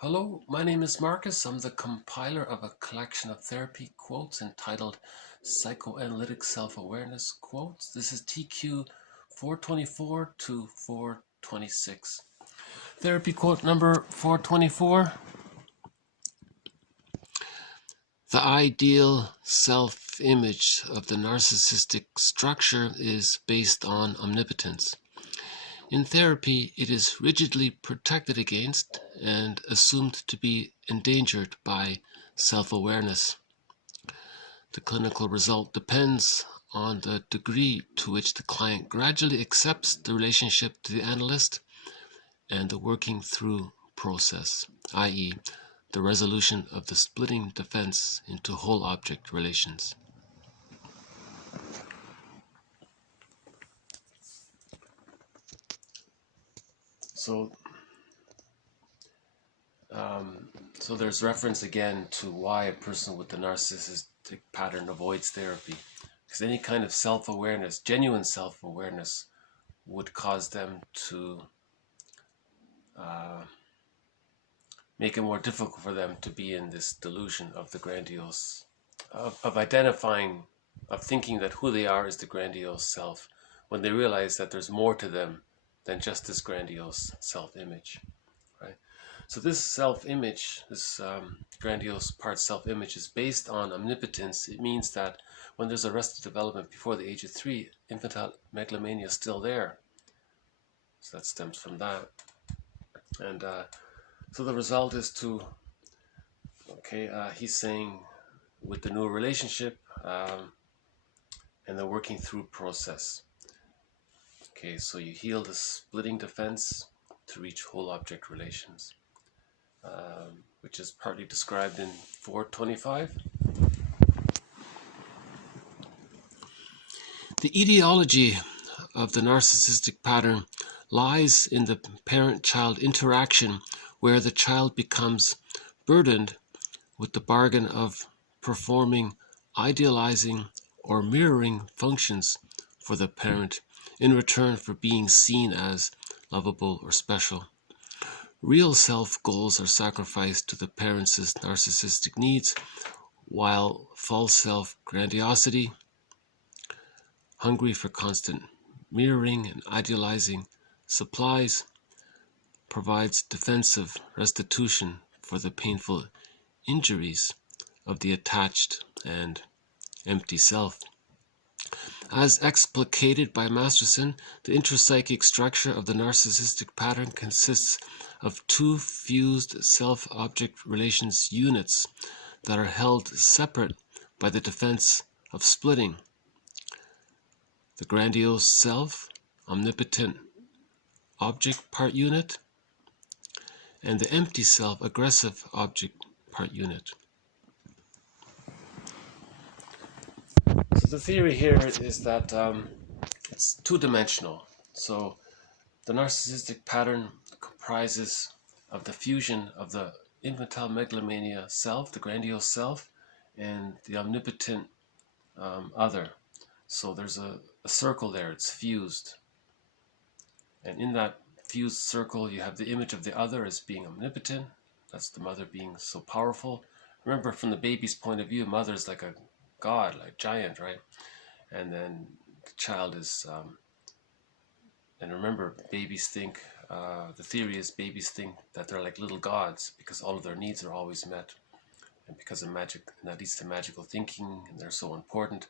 Hello, my name is Marcus. I'm the compiler of a collection of therapy quotes entitled Psychoanalytic Self-Awareness Quotes. This is TQ 424 to 426. Therapy quote number 424. The ideal self-image of the narcissistic structure is based on omnipotence. In therapy, it is rigidly protected against and assumed to be endangered by self-awareness. The clinical result depends on the degree to which the client gradually accepts the relationship to the analyst and the working through process, i.e., the resolution of the splitting defense into whole object relations. So there's reference again to why a person with the narcissistic pattern avoids therapy. Because any kind of self-awareness, genuine self-awareness, would cause them to make it more difficult for them to be in this delusion of the grandiose, of identifying, of thinking that who they are is the grandiose self, when they realize that there's more to them than just this grandiose self-image, right? So this self-image, this grandiose part self-image is based on omnipotence. It means that when there's arrested development before the age of 3, infantile megalomania is still there. So that stems from that. And so the result is to, he's saying with the new relationship and the working through process. Okay, so you heal the splitting defense to reach whole object relations, which is partly described in 425. The etiology of the narcissistic pattern lies in the parent-child interaction, where the child becomes burdened with the bargain of performing idealizing or mirroring functions for the parent in return for being seen as lovable or special. Real self goals are sacrificed to the parents' narcissistic needs, while false self grandiosity, hungry for constant mirroring and idealizing supplies, provides defensive restitution for the painful injuries of the attached and empty self. As explicated by Masterson, the intrapsychic structure of the narcissistic pattern consists of two fused self-object relations units that are held separate by the defense of splitting. The grandiose-self, omnipotent-object part unit, and the empty self, aggressive object part unit. So the theory here is that it's two-dimensional. So the narcissistic pattern comprises of the fusion of the infantile megalomania self, the grandiose self, and the omnipotent other. So there's a circle there, it's fused. And in that fused circle, you have the image of the other as being omnipotent. That's the mother being so powerful. Remember, from the baby's point of view, mother is like a god, like giant, right? And then the child is, and remember, babies think, the theory is babies think that they're like little gods because all of their needs are always met. And because of magic, and that leads to magical thinking, and they're so important.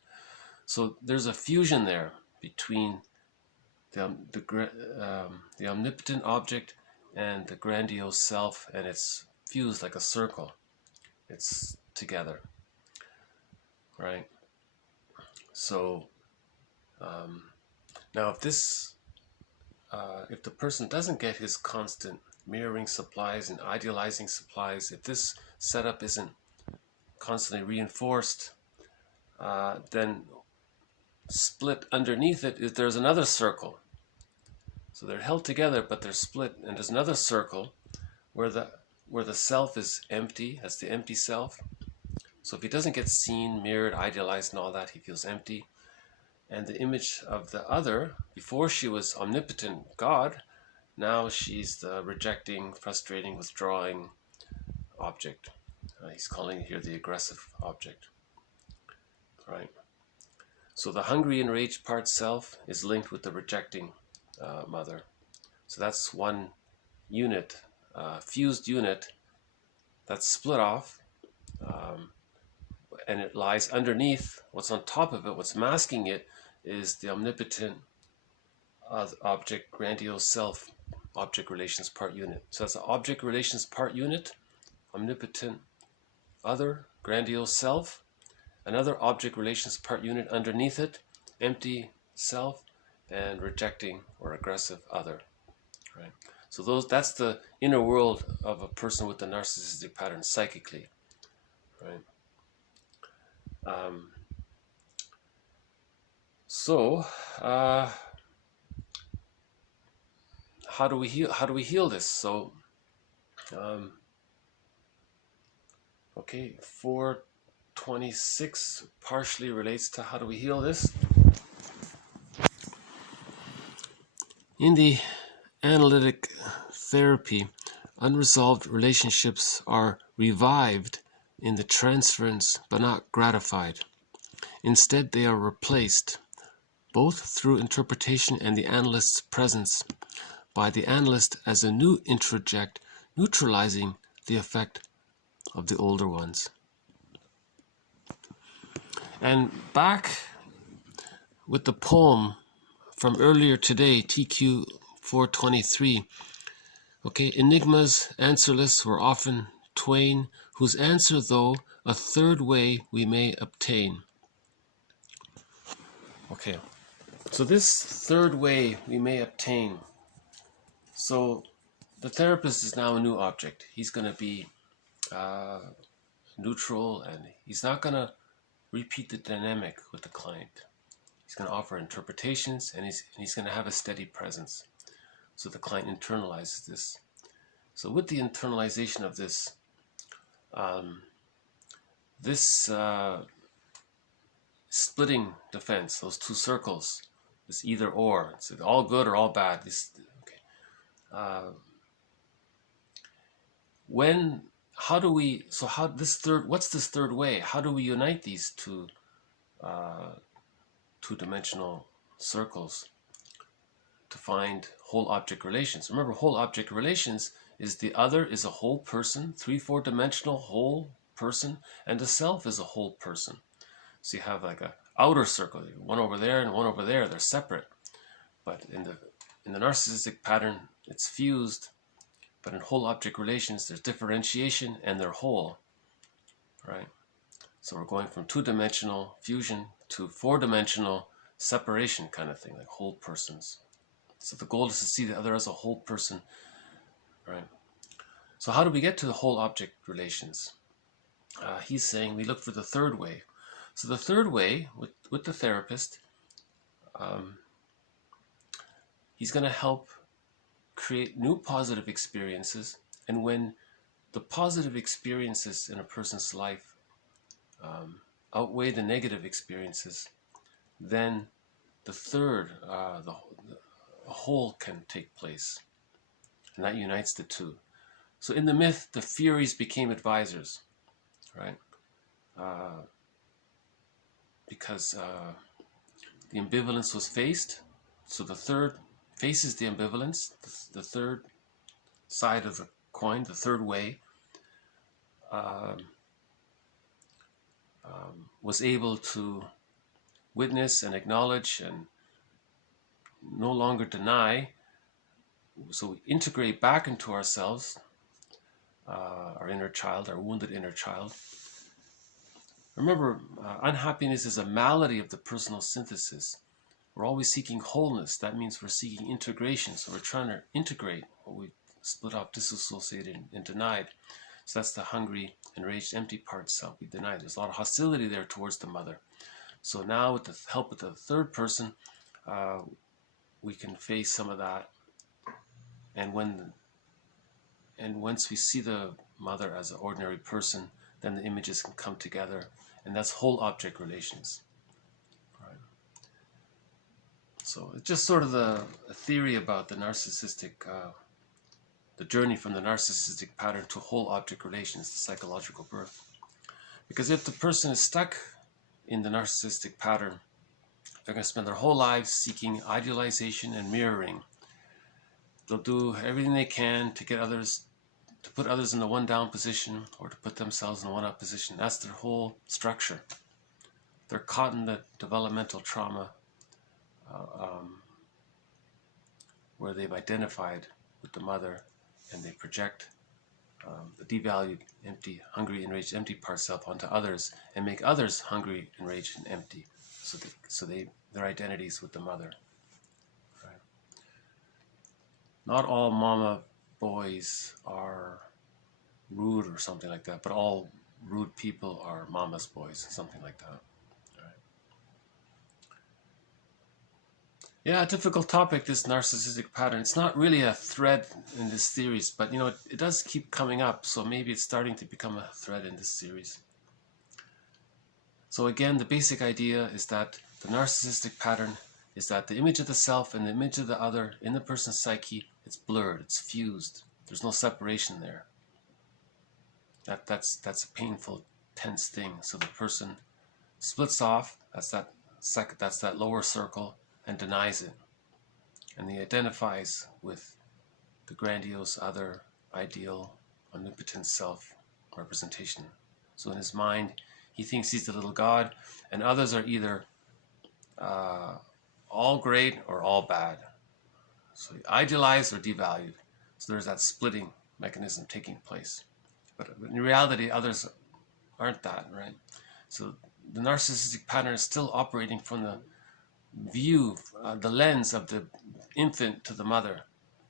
So there's a fusion there between the omnipotent object and the grandiose self, and it's fused like a circle. It's together, right? So now if the person doesn't get his constant mirroring supplies and idealizing supplies, if this setup isn't constantly reinforced, then split underneath it is there's another circle. So they're held together, but they're split, and there's another circle where the self is empty. That's the empty self. So if he doesn't get seen, mirrored, idealized, and all that, he feels empty. And the image of the other, before she was omnipotent God, now she's the rejecting, frustrating, withdrawing, object. He's calling here the aggressive object. Right. So the hungry, enraged part self is linked with the rejecting mother. So that's one unit, fused unit that's split off, and it lies underneath. What's on top of it, what's masking it, is the omnipotent object, grandiose-self object relations part unit. So that's an object relations part unit, omnipotent other, grandiose self, another object relations part unit underneath it, empty self, and rejecting or aggressive other. Right. So that's the inner world of a person with the narcissistic pattern psychically. Right. How do we heal? How do we heal this? So, okay, 426 partially relates to how do we heal this. In the analytic therapy, unresolved relationships are revived in the transference but not gratified. Instead, they are replaced, both through interpretation and the analyst's presence, by the analyst as a new introject, neutralizing the effect of the older ones. And back with the poem from earlier today, TQ 423, okay, enigmas answerless were often twain, whose answer though a third way we may obtain. Okay, so this third way we may obtain. So the therapist is now a new object. He's going to be neutral, and he's not going to repeat the dynamic with the client. He's going to offer interpretations, and he's going to have a steady presence. So the client internalizes this. So with the internalization of this, splitting defense, those two circles, this either or, it's all good or all bad. What's this third way? How do we unite these two-dimensional circles to find whole object relations? Remember, whole object relations is the other is a whole person, 3-4 dimensional whole person, and the self is a whole person. So you have like a outer circle, one over there and one over there, they're separate. But in the narcissistic pattern, it's fused. But in whole object relations, there's differentiation and they're whole, right? So we're going from two-dimensional fusion to four-dimensional separation kind of thing, like whole persons. So the goal is to see the other as a whole person, right? So how do we get to the whole object relations? He's saying we look for the third way. So the third way with the therapist, he's going to help create new positive experiences. And when the positive experiences in a person's life outweigh the negative experiences, then the third, the whole can take place. And that unites the two. So in the myth, the Furies became advisors, right? Because the ambivalence was faced. So the third faces the ambivalence, the third side of the coin, the third way, was able to witness and acknowledge and no longer deny. So we integrate back into ourselves, our inner child, our wounded inner child. Remember, unhappiness is a malady of the personal synthesis. We're always seeking wholeness. That means we're seeking integration. So we're trying to integrate what we split off, disassociated, and denied. So that's the hungry, enraged, empty part self we denied. There's a lot of hostility there towards the mother. So now with the help of the third person, we can face some of that. And once we see the mother as an ordinary person, then the images can come together. And that's whole object relations. Right. So it's just sort of a theory about the narcissistic the journey from the narcissistic pattern to whole object relations, the psychological birth. Because if the person is stuck in the narcissistic pattern, they're going to spend their whole lives seeking idealization and mirroring. They'll do everything they can to get others, to put others in the one down position or to put themselves in the one up position. That's their whole structure. They're caught in the developmental trauma where they've identified with the mother, and they project the devalued, empty, hungry, enraged, empty part self onto others and make others hungry, enraged, and empty. So their identities with the mother. Right? Not all mama boys are rude or something like that, but all rude people are mama's boys, something like that. Yeah, a difficult topic, this narcissistic pattern. It's not really a thread in this series, but you know, it does keep coming up, so maybe it's starting to become a thread in this series. So again, the basic idea is that the narcissistic pattern is that the image of the self and the image of the other in the person's psyche, it's blurred, it's fused. There's no separation there. That's a painful, tense thing. So the person splits off, that's that lower circle, and denies it. And he identifies with the grandiose other, ideal, omnipotent self representation. So in his mind, he thinks he's the little god, and others are either all great or all bad. So idealized or devalued. So there's that splitting mechanism taking place. But in reality, others aren't that, right? So the narcissistic pattern is still operating from the view, the lens of the infant to the mother.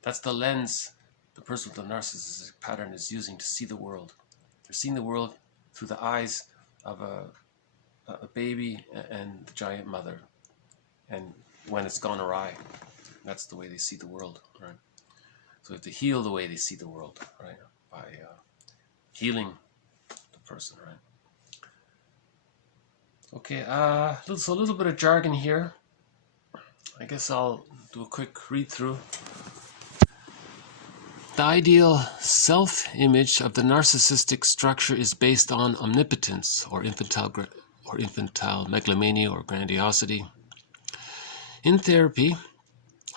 That's the lens the person with the narcissistic pattern is using to see the world. They're seeing the world through the eyes of a baby and the giant mother. And when it's gone awry, that's the way they see the world, right? So we have to heal the way they see the world, right? By healing the person, right? Okay, so a little bit of jargon here. I guess I'll do a quick read through. The ideal self-image of the narcissistic structure is based on omnipotence or infantile megalomania or grandiosity. In therapy,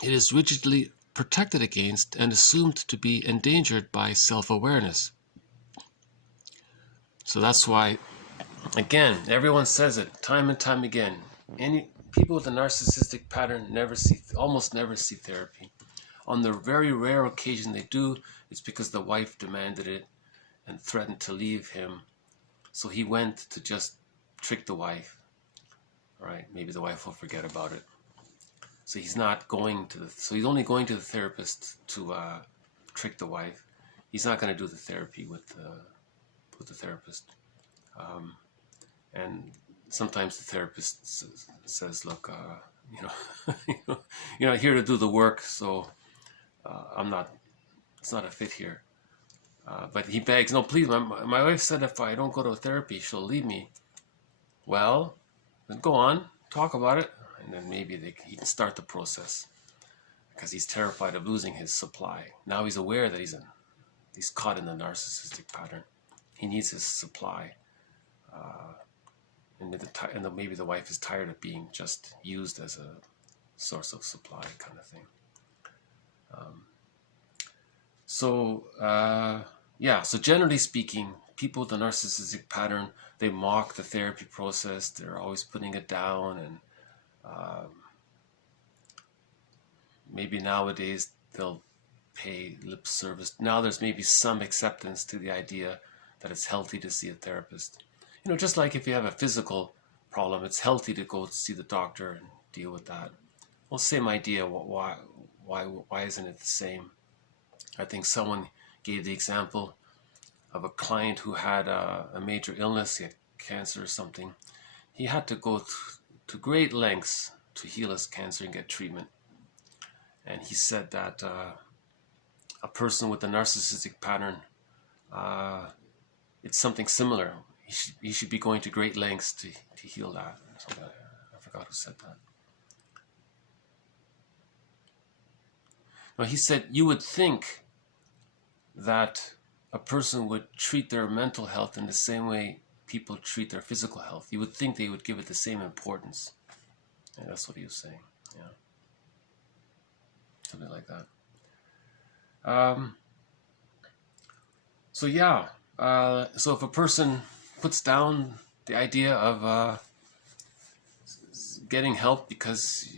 it is rigidly protected against and assumed to be endangered by self-awareness. So that's why, again, everyone says it time and time again. People with a narcissistic pattern almost never see therapy. On the very rare occasion they do, it's because the wife demanded it and threatened to leave him. So he went to just trick the wife. Right? Maybe the wife will forget about it. So he's not going to he's only going to the therapist to trick the wife. He's not going to do the therapy with the therapist. And sometimes the therapist says, "Look, you're not here to do the work, so it's not a fit here." But he begs, "No, please, my wife said if I don't go to therapy, she'll leave me." Well, then go on, talk about it, and then maybe he can start the process, because he's terrified of losing his supply. Now he's aware that he's caught in the narcissistic pattern. He needs his supply. And maybe the wife is tired of being just used as a source of supply kind of thing. So generally speaking, people with the narcissistic pattern, they mock the therapy process. They're always putting it down, and maybe nowadays they'll pay lip service. Now there's maybe some acceptance to the idea that it's healthy to see a therapist. Just like if you have a physical problem, it's healthy to go see the doctor and deal with that. Well, same idea. Why isn't it the same? I think someone gave the example of a client who had a major illness, he had cancer or something. He had to go to great lengths to heal his cancer and get treatment. And he said that a person with a narcissistic pattern, it's something similar. He should be going to great lengths to heal that. I forgot who said that. Well, he said, you would think that a person would treat their mental health in the same way people treat their physical health. You would think they would give it the same importance. And that's what he was saying. Yeah. Something like that. So yeah. So if a person puts down the idea of getting help because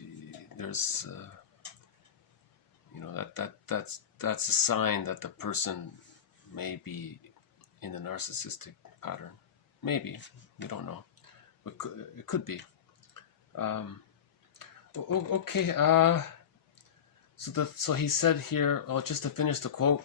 there's that's a sign that the person may be in the narcissistic pattern. Maybe, we don't know, but it could be. Okay. So he said here. Oh, just to finish the quote.